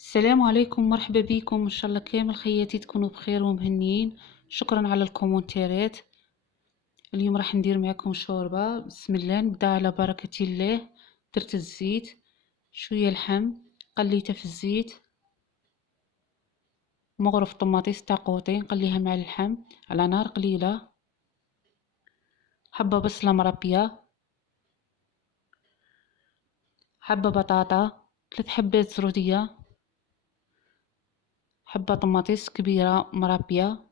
السلام عليكم، مرحبا بكم. ان شاء الله كامل خياتي تكونوا بخير ومهنيين. شكرا على الكومنتات. اليوم راح ندير معكم شوربه. بسم الله، نبدا على بركه الله. درت الزيت، شويه لحم، قليته في الزيت. مغرف طماطيس تاع قوطي نقليها مع اللحم على نار قليله. حبه بصله مربيه، حبه بطاطا، 3 حبات زروديه، حبه طماطيس كبيره مربيه،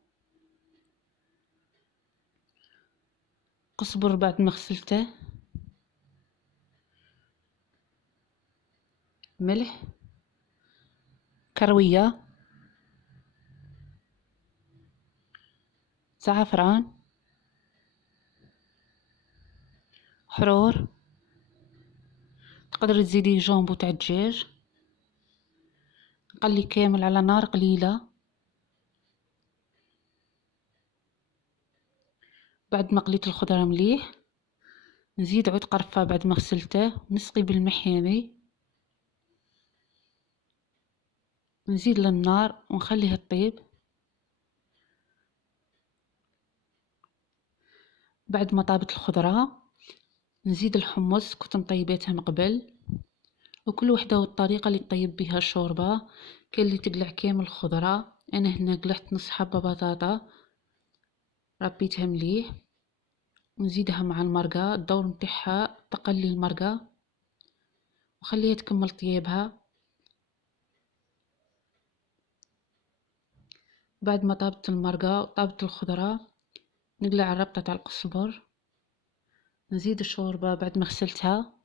قزبر بعد ما غسلته، ملح، كرويه، زعفران، حرور. تقدري تزيدي جامبو تاع الدجاج. نقلي كامل على نار قليله. بعد ما قليت الخضره مليح، نزيد عود قرفه بعد ما غسلته، نسقي بالماء حامي، نزيد للنار ونخليه طيب. بعد ما طابت الخضره نزيد الحمص، كنت مطيباتها من قبل. وكل وحده والطريقه اللي تطيب بها الشوربه. كاين اللي تقلع كامل الخضره، انا هنا قلعت نص حبه بطاطا ربيتها مليح، ونزيدها مع المرقه. الدور نتاعها تقلي المرقه وخليها تكمل طيابها. بعد ما طابت المرقه وطابت الخضره، نقلع الربطه تاع القزبر، نزيد الشوربه بعد ما غسلتها،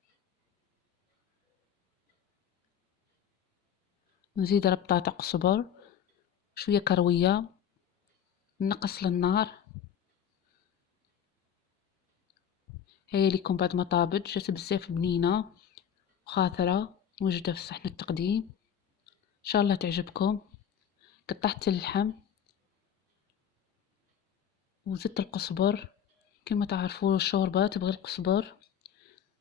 نزيد ربطه تاع قزبر، شويه كرويه، نقص للنار. هيا ليكم بعد ما طابت، جات بزاف بنينه وخاثره، موجوده في صحن التقديم. ان شاء الله تعجبكم. قطعت اللحم وزدت القزبر. كما تعرفوا الشوربه تبغي القزبر.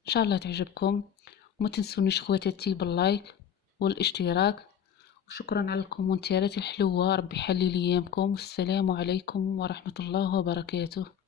ان شاء الله تعجبكم، وما تنسونيش خواتاتي باللايك والاشتراك. وشكرا على الكومنتات الحلوة. ربي يحلي لي ايامكم. والسلام عليكم ورحمة الله وبركاته.